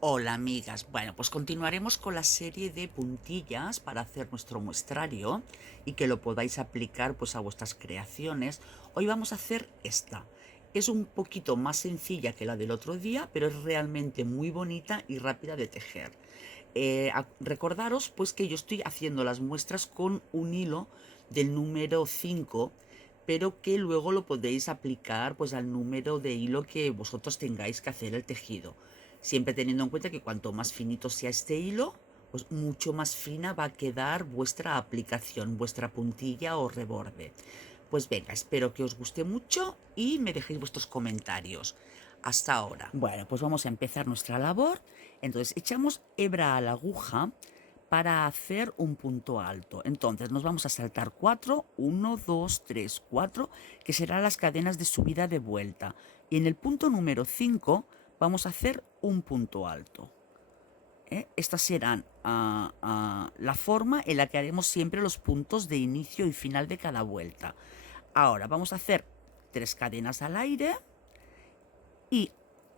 Hola amigas, bueno pues continuaremos con la serie de puntillas para hacer nuestro muestrario y que lo podáis aplicar pues a vuestras creaciones. Hoy vamos a hacer esta. Es un poquito más sencilla que la del otro día, pero es realmente muy bonita y rápida de tejer. Recordaros pues que yo estoy haciendo las muestras con un hilo del número 5, pero que luego lo podéis aplicar pues al número de hilo que vosotros tengáis que hacer el tejido, siempre teniendo en cuenta que cuanto más finito sea este hilo, pues mucho más fina va a quedar vuestra aplicación, vuestra puntilla o reborde. Pues venga, espero que os guste mucho y me dejéis vuestros comentarios. Hasta ahora. Bueno, pues vamos a empezar nuestra labor. Entonces echamos hebra a la aguja para hacer un punto alto. Entonces nos vamos a saltar 4, 1, 2, 3, 4, que serán las cadenas de subida de vuelta. Y en el punto número 5 vamos a hacer un punto alto. Estas serán la forma en la que haremos siempre los puntos de inicio y final de cada vuelta. Ahora vamos a hacer 3 cadenas al aire y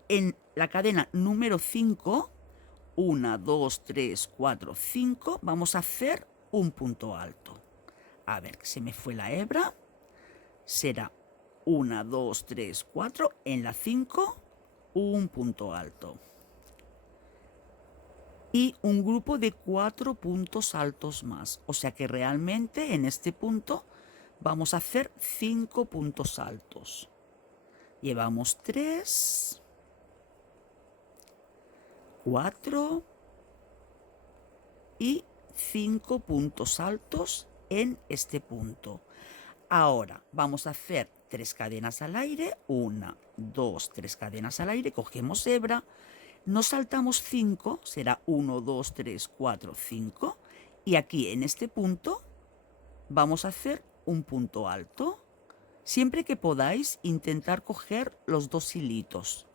en la cadena número 5, 1, 2, 3, 4, 5, vamos a hacer un punto alto. A ver, se me fue la hebra. Será 1, 2, 3, 4. En la 5, un punto alto. Y un grupo de 4 puntos altos más. O sea que realmente en este punto vamos a hacer 5 puntos altos. Llevamos 3, 4 y 5 puntos altos en este punto. Ahora vamos a hacer 3 cadenas al aire, 1, 2, 3 cadenas al aire, cogemos hebra, nos saltamos 5, será 1, 2, 3, 4, 5, y aquí en este punto vamos a hacer un punto alto. Siempre que podáis intentar coger los 2 hilitos,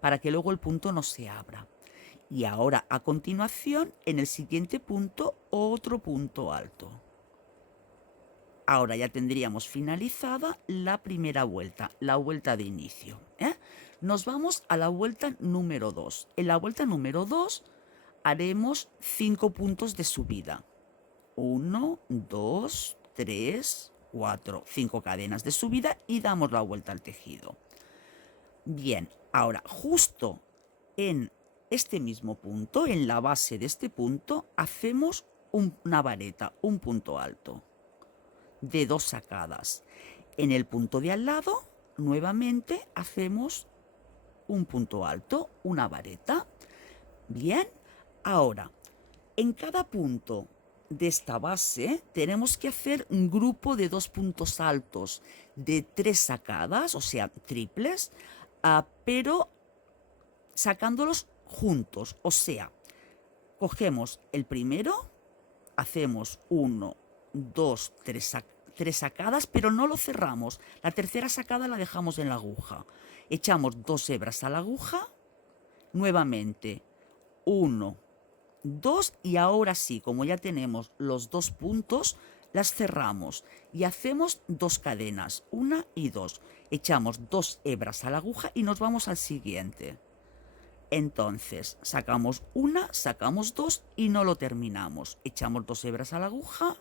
para que luego el punto no se abra. Y ahora a continuación en el siguiente punto otro punto alto. Ahora ya tendríamos finalizada la primera vuelta, la vuelta de inicio. Nos vamos a la vuelta número 2. En la vuelta número 2 haremos 5 puntos de subida. 1, 2, 3, 4, 5 cadenas de subida y damos la vuelta al tejido. Bien, ahora justo en este mismo punto, en la base de este punto, hacemos una vareta, un punto alto de 2 sacadas. En el punto de al lado, nuevamente hacemos un punto alto, una vareta. Bien, ahora, en cada punto de esta base tenemos que hacer un grupo de 2 puntos altos de 3 sacadas, o sea, triples, pero sacándolos juntos. O sea, cogemos el primero, hacemos 1, 2, 3 sacadas, pero no lo cerramos. La tercera sacada la dejamos en la aguja. Echamos 2 hebras a la aguja, nuevamente 1, 2 y ahora sí, como ya tenemos los 2 puntos, las cerramos y hacemos 2 cadenas, 1 y 2. Echamos 2 hebras a la aguja y nos vamos al siguiente. Entonces sacamos 1, sacamos 2 y no lo terminamos. Echamos 2 hebras a la aguja,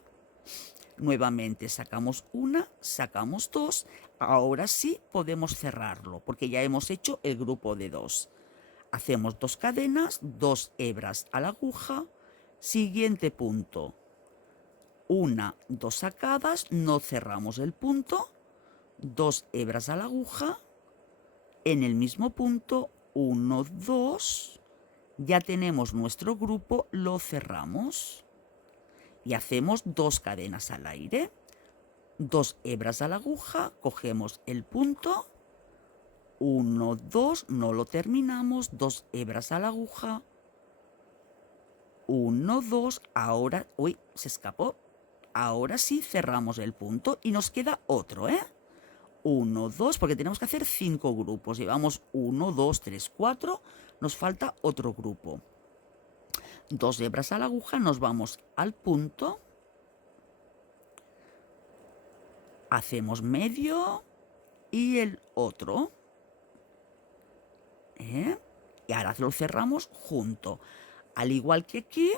nuevamente sacamos 1, sacamos 2. Ahora sí podemos cerrarlo porque ya hemos hecho el grupo de 2. Hacemos 2 cadenas, 2 hebras a la aguja, siguiente punto, 1, 2 sacadas, no cerramos el punto, 2 hebras a la aguja, en el mismo punto, 1, 2, ya tenemos nuestro grupo, lo cerramos y hacemos 2 cadenas al aire, 2 hebras a la aguja, cogemos el punto, 1, 2, no lo terminamos, 2 hebras a la aguja, 1, 2, ahora, uy, se escapó, ahora sí cerramos el punto y nos queda otro, 1, 2, porque tenemos que hacer 5 grupos, llevamos 1, 2, 3, 4, nos falta otro grupo. 2 hebras a la aguja, nos vamos al punto, hacemos medio y el otro, y ahora lo cerramos junto. Al igual que aquí,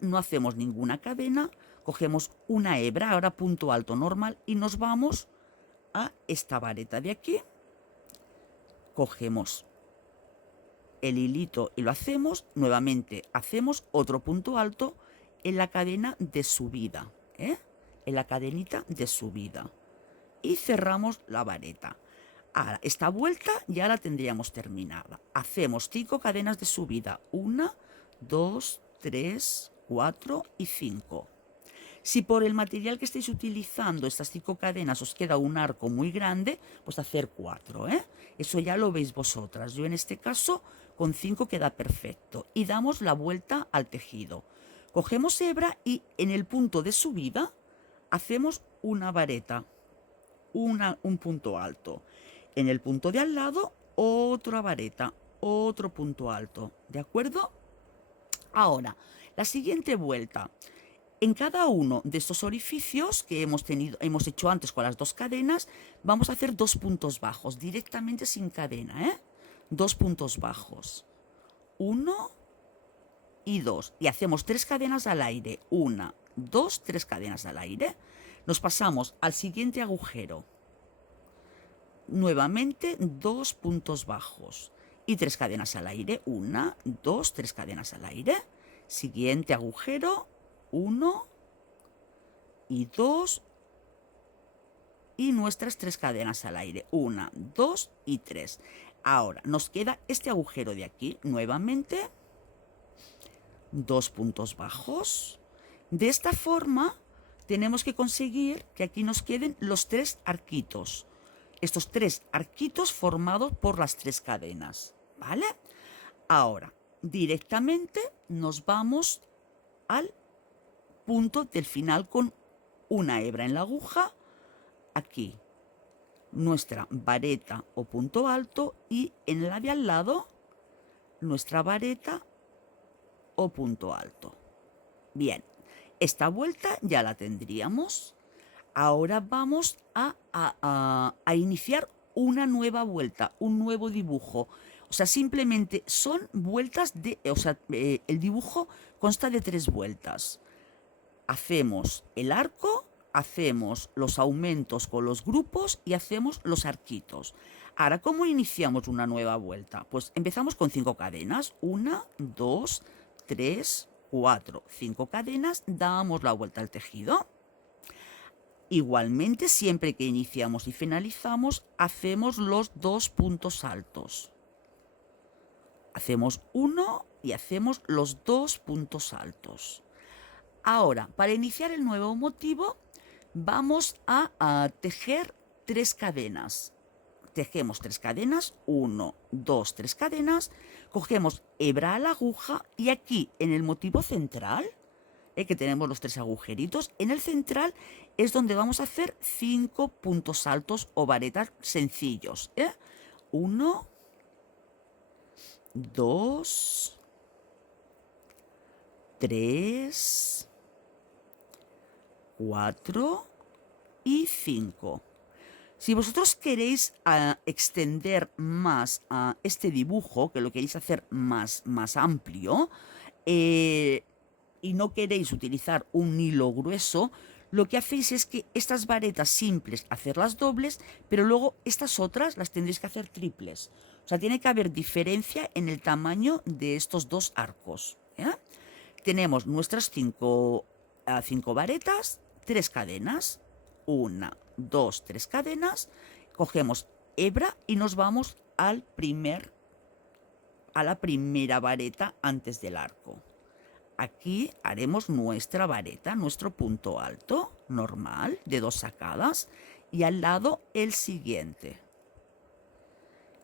no hacemos ninguna cadena, cogemos una hebra, ahora punto alto normal, y nos vamos a esta vareta de aquí. Cogemos el hilito y lo hacemos, nuevamente hacemos otro punto alto en la cadena de subida, en la cadenita de subida, y cerramos la vareta. Ahora, esta vuelta ya la tendríamos terminada. Hacemos 5 cadenas de subida, 1, 2, 3, 4 y 5. Si por el material que estéis utilizando estas 5 cadenas os queda un arco muy grande, pues hacer 4, Eso ya lo veis vosotras. Yo en este caso con 5 queda perfecto. Y damos la vuelta al tejido. Cogemos hebra y en el punto de subida hacemos una vareta, un punto alto. En el punto de al lado, otra vareta, otro punto alto. ¿De acuerdo? Ahora, la siguiente vuelta. En cada uno de estos orificios que hemos hecho antes con las 2 cadenas, vamos a hacer 2 puntos bajos, directamente sin cadena, 2 puntos bajos. 1 y 2. Y hacemos 3 cadenas al aire. 1, 2, 3 cadenas al aire. Nos pasamos al siguiente agujero. Nuevamente 2 puntos bajos. Y 3 cadenas al aire. 1, 2, 3 cadenas al aire. Siguiente agujero. 1 y 2 y nuestras 3 cadenas al aire, 1, 2 y 3. Ahora nos queda este agujero de aquí, nuevamente 2 puntos bajos. De esta forma tenemos que conseguir que aquí nos queden los 3 arquitos, estos 3 arquitos formados por las 3 cadenas, ¿vale? Ahora directamente nos vamos al punto del final con una hebra en la aguja, aquí nuestra vareta o punto alto, y en la de al lado nuestra vareta o punto alto. Bien, esta vuelta ya la tendríamos. Ahora vamos a iniciar una nueva vuelta, un nuevo dibujo. O sea, simplemente son vueltas el dibujo consta de 3 vueltas. Hacemos el arco, hacemos los aumentos con los grupos y hacemos los arquitos. Ahora, ¿cómo iniciamos una nueva vuelta? Pues empezamos con 5 cadenas. 1, 2, 3, 4. 5 cadenas, damos la vuelta al tejido. Igualmente, siempre que iniciamos y finalizamos, hacemos los 2 puntos altos. Hacemos 1 y hacemos los 2 puntos altos. Ahora, para iniciar el nuevo motivo, vamos a tejer 3 cadenas. Tejemos 3 cadenas, 1, 2, 3 cadenas, cogemos hebra a la aguja y aquí en el motivo central, que tenemos los 3 agujeritos, en el central es donde vamos a hacer 5 puntos altos o varetas sencillos. 1, 2, 3, 4 y 5. Si vosotros queréis extender más este dibujo, que lo queréis hacer más amplio, y no queréis utilizar un hilo grueso, lo que hacéis es que estas varetas simples hacerlas dobles, pero luego estas otras las tendréis que hacer triples. O sea, tiene que haber diferencia en el tamaño de estos 2 arcos. Tenemos nuestras 5 varetas, 3 cadenas, 1, 2, 3 cadenas, cogemos hebra y nos vamos a la primera vareta antes del arco. Aquí haremos nuestra vareta, nuestro punto alto normal de 2 sacadas, y al lado el siguiente.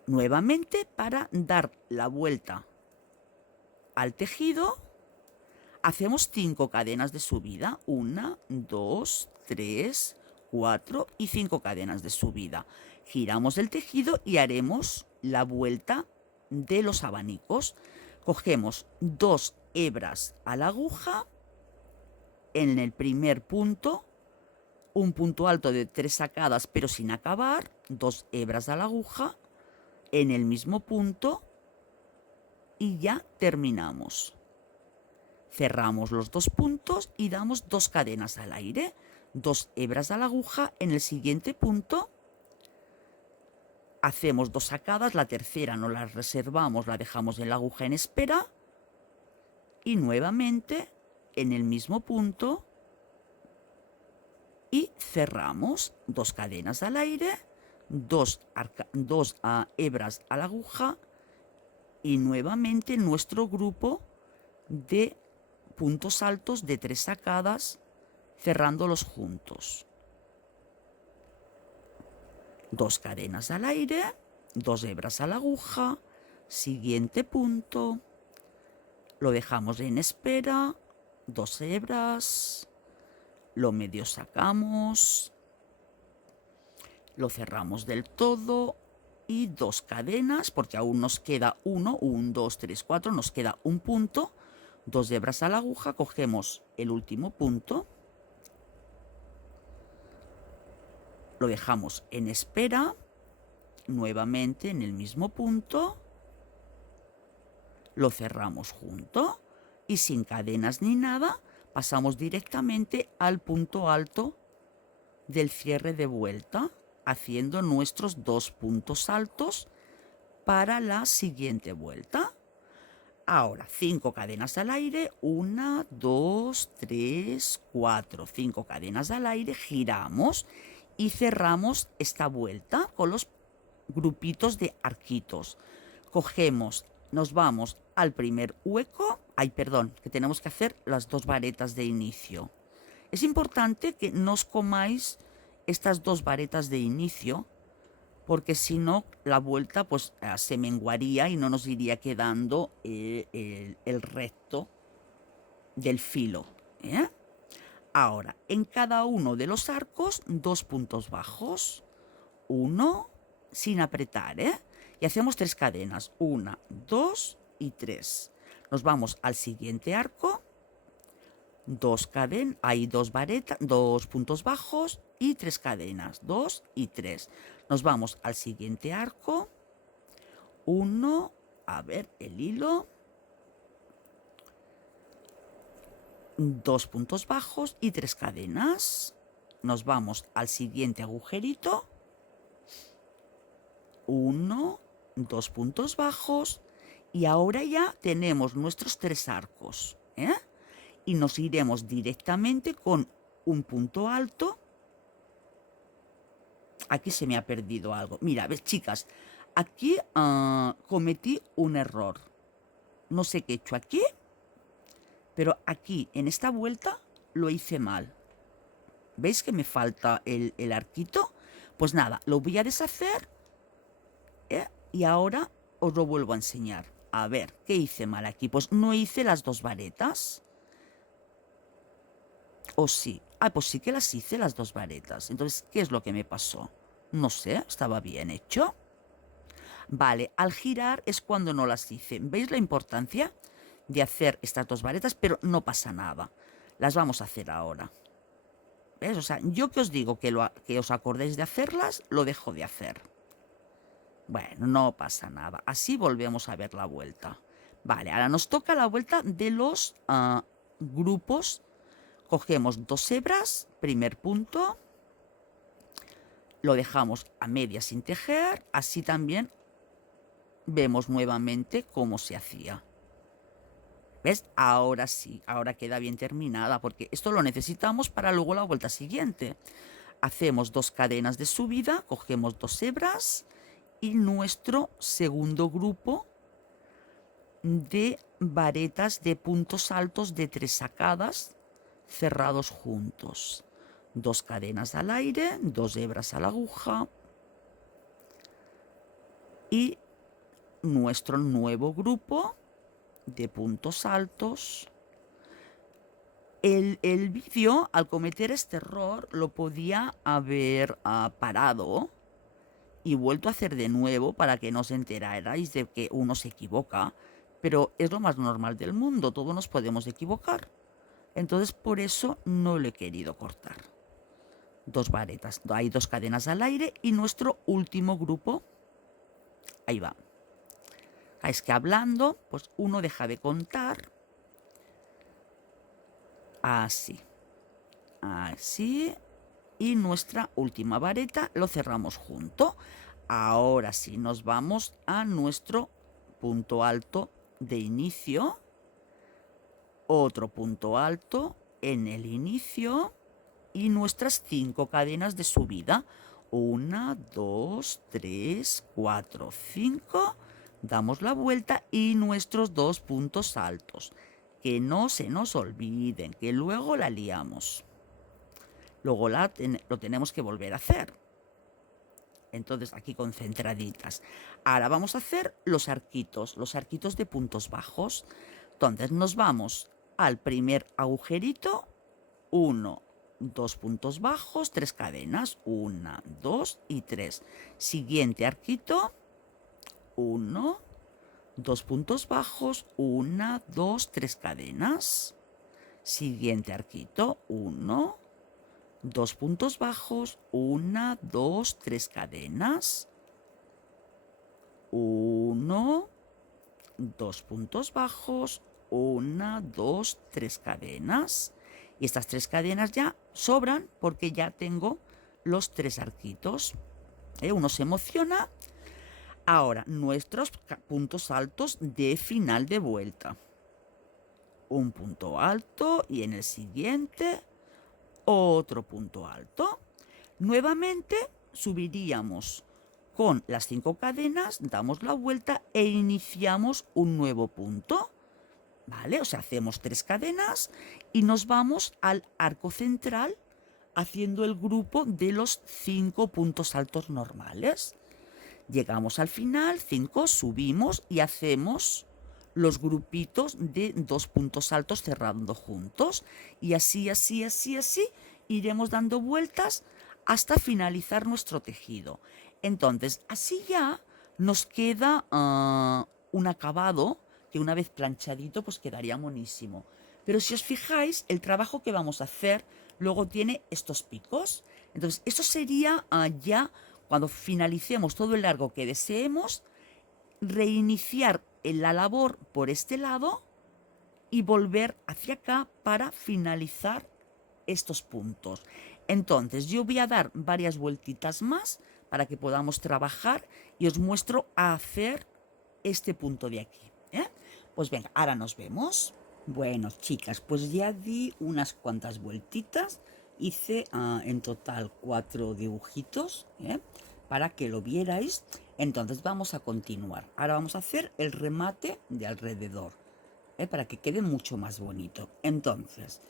Nuevamente, para dar la vuelta al tejido, hacemos 5 cadenas de subida, 1, 2, 3, 4 y 5 cadenas de subida. Giramos el tejido y haremos la vuelta de los abanicos. Cogemos 2 hebras a la aguja, en el primer punto, un punto alto de 3 sacadas pero sin acabar, 2 hebras a la aguja, en el mismo punto, y ya terminamos. Cerramos los 2 puntos y damos 2 cadenas al aire, 2 hebras a la aguja en el siguiente punto. Hacemos 2 sacadas, la tercera no la reservamos, la dejamos en la aguja en espera y nuevamente en el mismo punto y cerramos 2 cadenas al aire, 2 hebras a la aguja y nuevamente nuestro grupo de puntos altos de 3 sacadas, cerrándolos juntos. 2 cadenas al aire, 2 hebras a la aguja, siguiente punto, lo dejamos en espera, 2 hebras, lo medio sacamos, lo cerramos del todo y 2 cadenas, porque aún nos queda 1, 2, 3, 4, nos queda un punto, 2 hebras a la aguja, cogemos el último punto, lo dejamos en espera, nuevamente en el mismo punto, lo cerramos junto y sin cadenas ni nada, pasamos directamente al punto alto del cierre de vuelta, haciendo nuestros 2 puntos altos para la siguiente vuelta. Ahora, 5 cadenas al aire, 1, 2, 3, 4, 5 cadenas al aire, giramos y cerramos esta vuelta con los grupitos de arquitos. Cogemos, nos vamos al primer hueco, que tenemos que hacer las 2 varetas de inicio. Es importante que no os comáis estas 2 varetas de inicio, porque si no la vuelta pues se menguaría y no nos iría quedando el recto del filo, ¿eh? Ahora, en cada uno de los arcos, 2 puntos bajos, 1 sin apretar, ¿eh? Y hacemos 3 cadenas, 1, 2 y 3. Nos vamos al siguiente arco, 2 cadenas, hay 2 varetas, 2 puntos bajos y 3 cadenas, 2 y 3. Nos vamos al siguiente arco, 1, a ver el hilo, 2 puntos bajos y 3 cadenas. Nos vamos al siguiente agujerito, 1, 2 puntos bajos y ahora ya tenemos nuestros 3 arcos, ¿eh? Y nos iremos directamente con un punto alto. Aquí se me ha perdido algo. Mira, ves, chicas, aquí cometí un error. No sé qué he hecho aquí, pero aquí en esta vuelta lo hice mal. ¿Veis que me falta el arquito? Pues nada, lo voy a deshacer, ¿eh? Y ahora os lo vuelvo a enseñar. A ver, ¿qué hice mal aquí? Pues no hice las 2 varetas. ¿O sí? Ah, pues sí que las hice las 2 varetas. Entonces, ¿qué es lo que me pasó? No sé, estaba bien hecho. Vale, al girar es cuando no las hice. ¿Veis la importancia de hacer estas 2 varetas? Pero no pasa nada. Las vamos a hacer ahora. ¿Ves? O sea, yo que os digo que os acordéis de hacerlas, lo dejo de hacer. Bueno, no pasa nada. Así volvemos a ver la vuelta. Vale, ahora nos toca la vuelta de los grupos. Cogemos 2 hebras, primer punto, lo dejamos a media sin tejer, así también vemos nuevamente cómo se hacía. ¿Ves? Ahora sí, ahora queda bien terminada, porque esto lo necesitamos para luego la vuelta siguiente. Hacemos 2 cadenas de subida, cogemos 2 hebras y nuestro segundo grupo de varetas de puntos altos de 3 sacadas, cerrados juntos, 2 cadenas al aire, 2 hebras a la aguja y nuestro nuevo grupo de puntos altos. El vídeo, al cometer este error, lo podía haber parado y vuelto a hacer de nuevo para que no os enterarais de que uno se equivoca, pero es lo más normal del mundo, todos nos podemos equivocar. Entonces por eso no lo he querido cortar. 2 varetas, hay 2 cadenas al aire y nuestro último grupo, ahí va. fijáis que hablando, pues uno deja de contar. Así. Así. Y nuestra última vareta lo cerramos junto. Ahora sí, nos vamos a nuestro punto alto de inicio. Otro punto alto en el inicio. Y nuestras 5 cadenas de subida. 1, 2, 3, 4, 5. Damos la vuelta y nuestros 2 puntos altos. Que no se nos olviden, que luego la liamos. Luego lo tenemos que volver a hacer. Entonces aquí concentraditas. Ahora vamos a hacer los arquitos de puntos bajos. Entonces nos vamos al primer agujerito. 1, 2 puntos bajos, 3 cadenas. 1, 2 y 3. Siguiente arquito. 1, 2 puntos bajos. 1, 2, 3 cadenas. Siguiente arquito. 1, 2 puntos bajos, 1, 2, 3 cadenas, 1, 2 puntos bajos, 1, 2, 3 cadenas. Y estas 3 cadenas ya sobran porque ya tengo los 3 arquitos. Uno se emociona. Ahora, nuestros puntos altos de final de vuelta. Un punto alto y en el siguiente otro punto alto. Nuevamente subiríamos con las 5 cadenas, damos la vuelta e iniciamos un nuevo punto. ¿Vale? O sea, hacemos 3 cadenas y nos vamos al arco central haciendo el grupo de los 5 puntos altos normales. Llegamos al final, 5, subimos y hacemos los grupitos de 2 puntos altos cerrando juntos. Y así, así, así, así, iremos dando vueltas hasta finalizar nuestro tejido. Entonces, así ya nos queda un acabado que una vez planchadito pues quedaría monísimo. Pero si os fijáis, el trabajo que vamos a hacer luego tiene estos picos. Entonces, esto sería ya cuando finalicemos todo el largo que deseemos, reiniciar la labor por este lado y volver hacia acá para finalizar estos puntos. Entonces yo voy a dar varias vueltitas más para que podamos trabajar y os muestro a hacer este punto de aquí. Pues venga, ahora nos vemos. Bueno, chicas, pues ya di unas cuantas vueltitas. Hice en total 4 dibujitos para que lo vierais. Entonces vamos a continuar. Ahora vamos a hacer el remate de alrededor para que quede mucho más bonito. Entonces,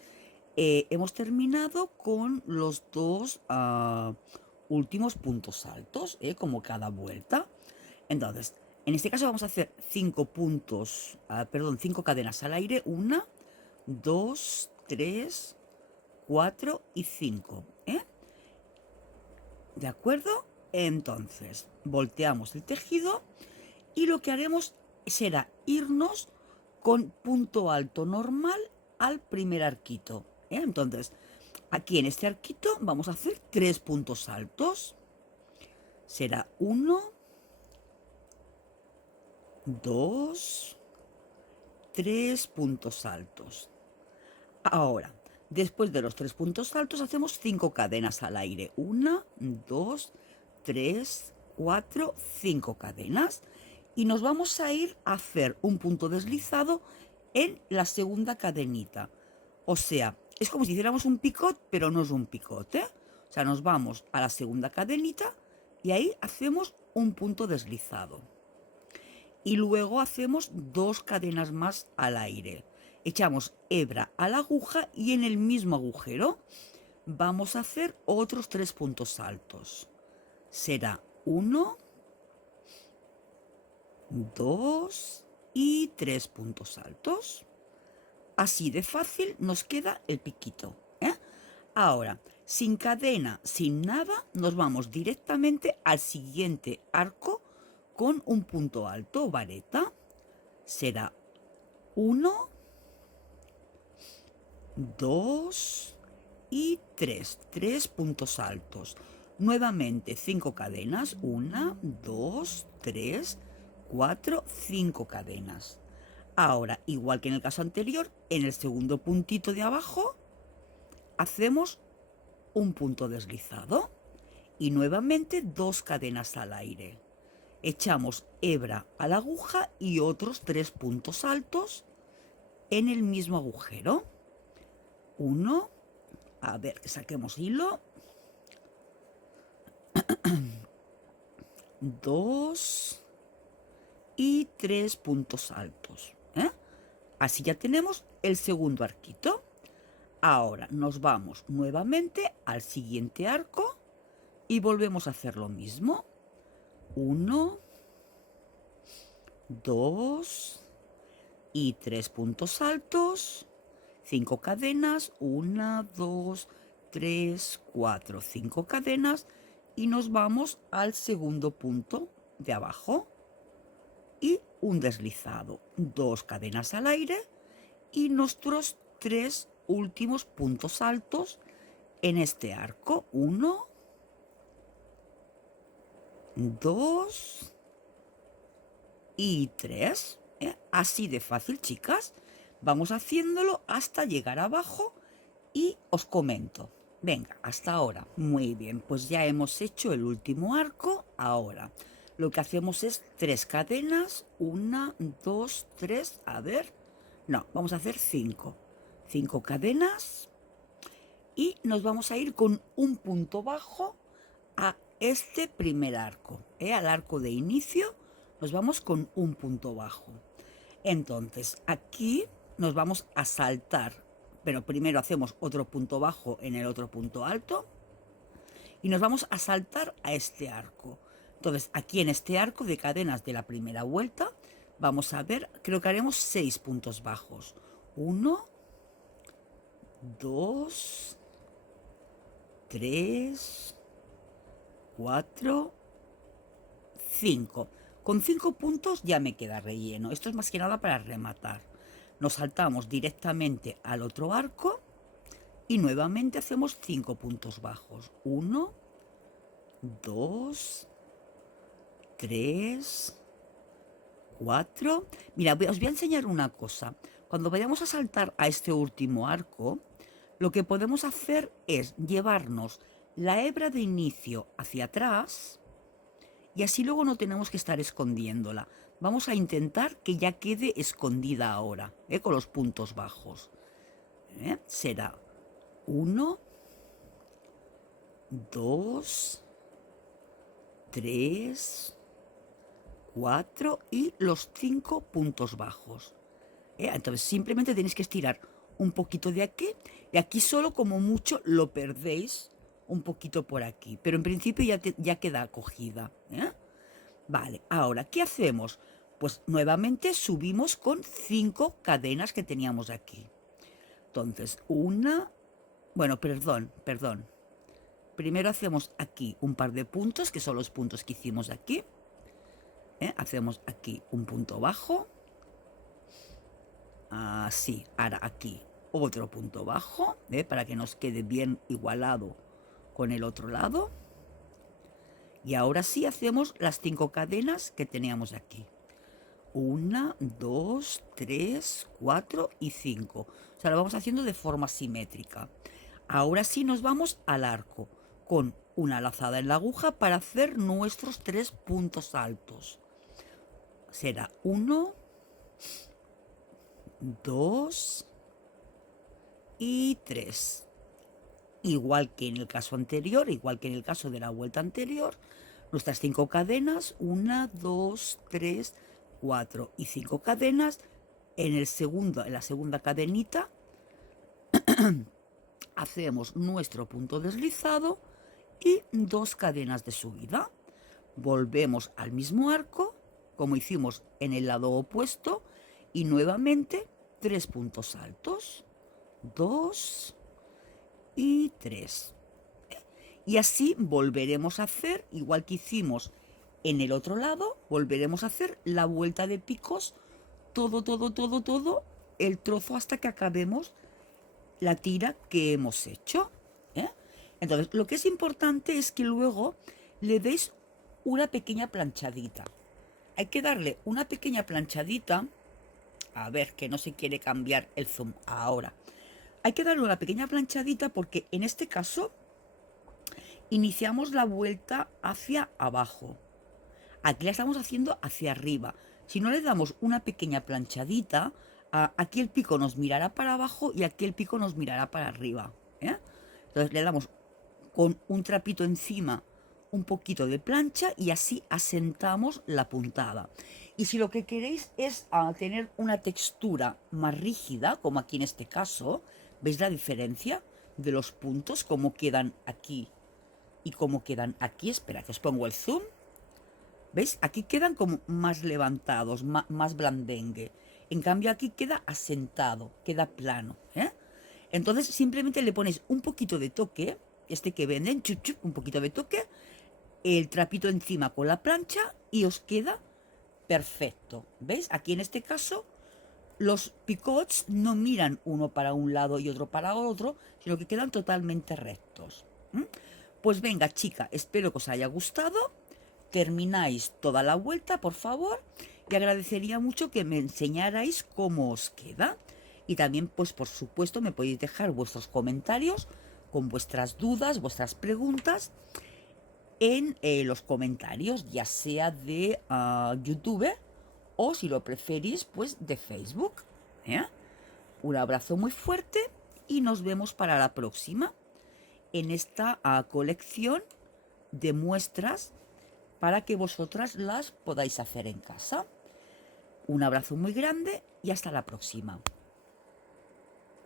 hemos terminado con los 2 últimos puntos altos, como cada vuelta. Entonces, en este caso vamos a hacer 5 cadenas al aire. 1, 2, 3, 4 y 5. ¿De acuerdo? Entonces, volteamos el tejido y lo que haremos será irnos con punto alto normal al primer arquito. Entonces, aquí en este arquito vamos a hacer 3 puntos altos. Será 1, 2, 3 puntos altos. Ahora, después de los 3 puntos altos, hacemos 5 cadenas al aire. 1, 2, 3, 4, 5 cadenas. Y nos vamos a ir a hacer un punto deslizado en la segunda cadenita. O sea, es como si hiciéramos un picot, pero no es un picot, O sea, nos vamos a la segunda cadenita y ahí hacemos un punto deslizado. Y luego hacemos 2 cadenas más al aire. Echamos hebra a la aguja y en el mismo agujero vamos a hacer otros 3 puntos altos. Será 1, 2 y 3 puntos altos. Así de fácil nos queda el piquito. Ahora, sin cadena, sin nada, nos vamos directamente al siguiente arco con un punto alto, vareta. Será 1, 2 y 3. 3 puntos altos. Nuevamente 5 cadenas. 1, 2, 3, 4, 5 cadenas. Ahora, igual que en el caso anterior, en el segundo puntito de abajo hacemos un punto deslizado y nuevamente 2 cadenas al aire. Echamos hebra a la aguja y otros 3 puntos altos en el mismo agujero. 1, a ver que saquemos hilo. 2 y 3 puntos altos. Así ya tenemos el segundo arquito. Ahora nos vamos nuevamente al siguiente arco y volvemos a hacer lo mismo. 1, 2 y 3 puntos altos, 5 cadenas, 1, 2, 3, 4, 5 cadenas y nos vamos al segundo punto de abajo y un deslizado, 2 cadenas al aire y nuestros 3 últimos puntos altos en este arco. 1, 2 y 3. Así de fácil, chicas. Vamos haciéndolo hasta llegar abajo y os comento. Venga, hasta ahora. Muy bien, pues ya hemos hecho el último arco. Ahora lo que hacemos es 3 cadenas. 1, 2, 3. A ver. No, vamos a hacer 5. 5 cadenas. Y nos vamos a ir con un punto bajo a este primer arco. Al arco de inicio nos vamos con un punto bajo. Entonces aquí nos vamos a saltar, pero primero hacemos otro punto bajo en el otro punto alto y nos vamos a saltar a este arco. Entonces aquí en este arco de cadenas de la primera vuelta vamos a ver, creo que haremos 6 puntos bajos. 1, 2, 3, 4, 5. Con 5 puntos ya me queda relleno. Esto es más que nada para rematar. Nos saltamos directamente al otro arco y nuevamente hacemos 5 puntos bajos. 1, 2, 3, 4. Mira, os voy a enseñar una cosa. Cuando vayamos a saltar a este último arco, lo que podemos hacer es llevarnos la hebra de inicio hacia atrás y así luego no tenemos que estar escondiéndola. Vamos a intentar que ya quede escondida ahora, con los puntos bajos. Será 1, 2, 3, 4 y los 5 puntos bajos. Entonces simplemente tenéis que estirar un poquito de aquí y aquí solo como mucho lo perdéis un poquito por aquí, pero en principio ya queda cogida. Vale, ahora, ¿qué hacemos? Pues nuevamente subimos con 5 cadenas que teníamos aquí. Entonces, perdón. Primero hacemos aquí un par de puntos, que son los puntos que hicimos aquí. Hacemos aquí un punto bajo. Así, ahora aquí otro punto bajo, para que nos quede bien igualado con el otro lado. Y ahora sí hacemos las 5 cadenas que teníamos aquí. 1, 2, 3, 4 y 5. O sea, lo vamos haciendo de forma simétrica. Ahora sí nos vamos al arco con una lazada en la aguja para hacer nuestros 3 puntos altos. Será 1, 2 y 3. Igual que en el caso anterior, igual que en el caso de la vuelta anterior, nuestras 5 cadenas, 1, 2, 3, 4 y 5 cadenas. En la segunda cadenita hacemos nuestro punto deslizado y 2 cadenas de subida. Volvemos al mismo arco, como hicimos en el lado opuesto, y nuevamente 3 puntos altos. 2 y 3. Y así volveremos a hacer, igual que hicimos en el otro lado, volveremos a hacer la vuelta de picos, todo el trozo hasta que acabemos la tira que hemos hecho. Entonces, lo que es importante es que luego le deis una pequeña planchadita. hay que darle una pequeña planchadita. A ver, que no se quiere cambiar el zoom ahora. Hay que darle una pequeña planchadita porque en este caso iniciamos la vuelta hacia abajo. Aquí la estamos haciendo hacia arriba. Si no le damos una pequeña planchadita, aquí el pico nos mirará para abajo y aquí el pico nos mirará para arriba, ¿eh? Entonces le damos con un trapito encima un poquito de plancha y así asentamos la puntada. Y si lo que queréis es tener una textura más rígida, como aquí en este caso, ¿veis la diferencia de los puntos? Cómo quedan aquí y cómo quedan aquí. Espera, que os pongo el zoom. ¿Veis? Aquí quedan como más levantados, más blandengue. En cambio aquí queda asentado, queda plano, ¿eh? Entonces simplemente le ponéis un poquito de toque, este que venden, chup, chup, un poquito de toque, el trapito encima con la plancha y os queda perfecto. ¿Veis? Aquí en este caso los picots no miran uno para un lado y otro para otro, sino que quedan totalmente rectos. Pues venga, chica, espero que os haya gustado. Termináis toda la vuelta, por favor, y agradecería mucho que me enseñarais cómo os queda. Y también, pues por supuesto, me podéis dejar vuestros comentarios con vuestras dudas, vuestras preguntas en los comentarios, ya sea de YouTube o, si lo preferís, pues de Facebook, ¿eh? Un abrazo muy fuerte y nos vemos para la próxima en esta colección de muestras para que vosotras las podáis hacer en casa. Un abrazo muy grande y hasta la próxima.